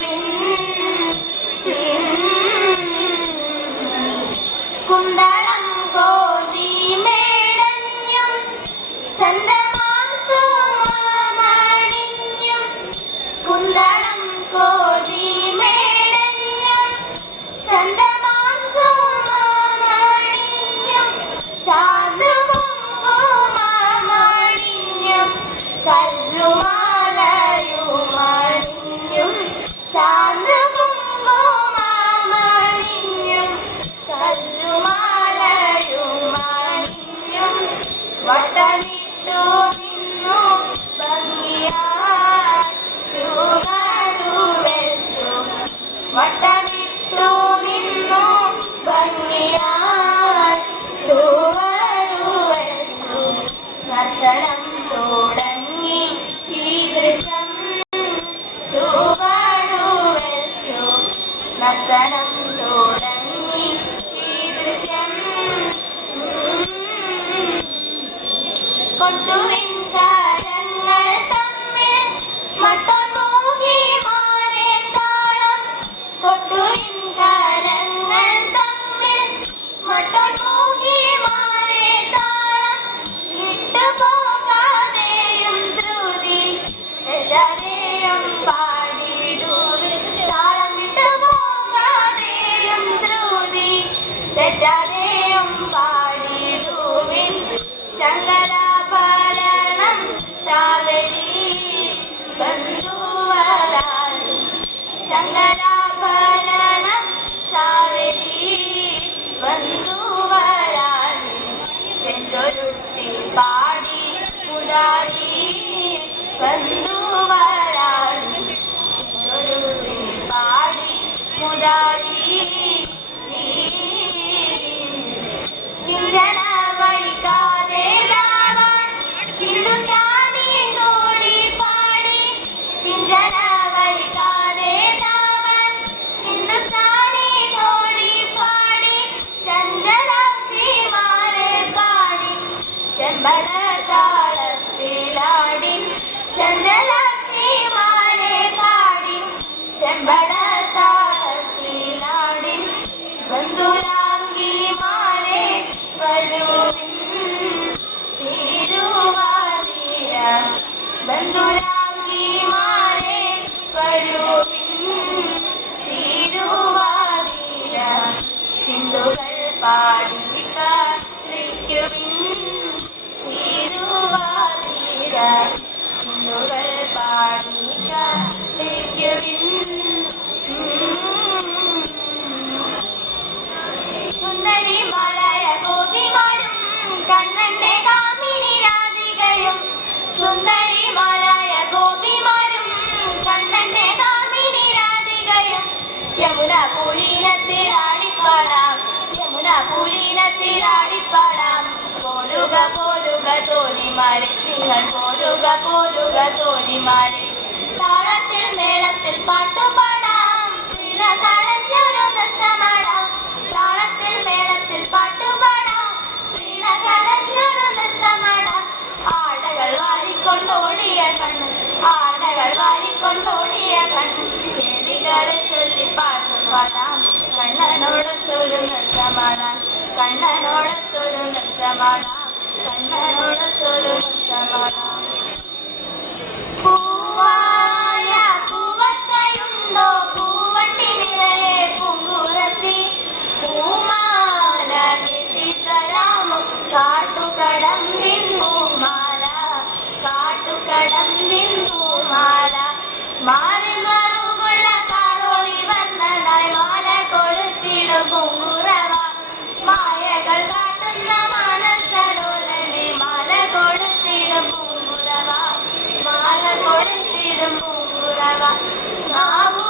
Thank you. Gracias. പാടിക്കുവിൻ Thiruvathira ചിന്നുകൾ പാടിക്കുവിൻ സുന്ദരി മലയ ഗോപിമാരും കണ്ണന്റെ കാമിനി രാധികയും സുന്ദരി മലയ ഗോപിമാരും കൂട്ടത്തിലാടിപ്പാടാം പോരുക പോരുക തോനിമാരെ നിങ്ങൾ പോരുക പോരുക തോനിമാരെ താളത്തിൽ മേളത്തിൽ പാട്ടുപാടാം പിണകളഞ്ഞൊരു നൃത്തമാടാം. താളത്തിൽ മേളത്തിൽ പാട്ടുപാടാം പിണകളഞ്ഞൊരു നൃത്തമാടാം. ആടകൾ വാരിക്കൊണ്ടോടിയ കണ്ണ്. ആടകൾ വാരിക്കൊണ്ടോടിയ കണ്ണ്. ചെളികളെ ചൊല്ലിപ്പാടാം പാടാം. കണ്ണനോടത്തൊരു നൃത്തമാടാം കണ്ണനോടത്തൊരു നൃത്തമാടാം കണ്ണനോടത്തൊരു നൃത്തമാടാം പൂവാ நாமும்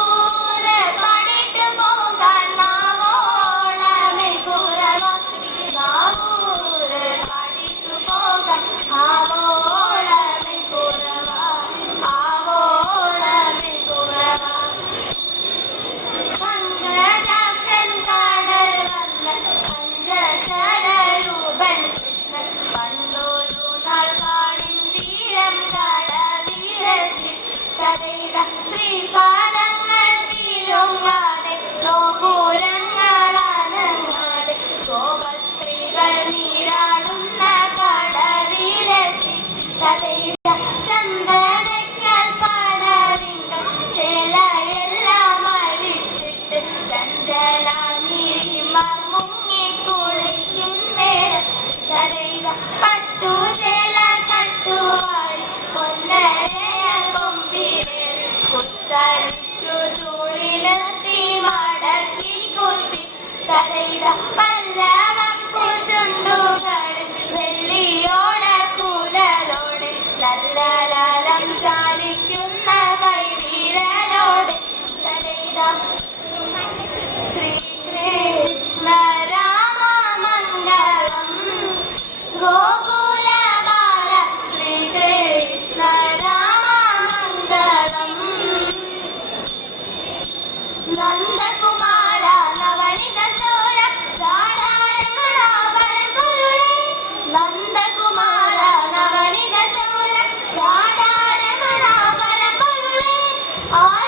I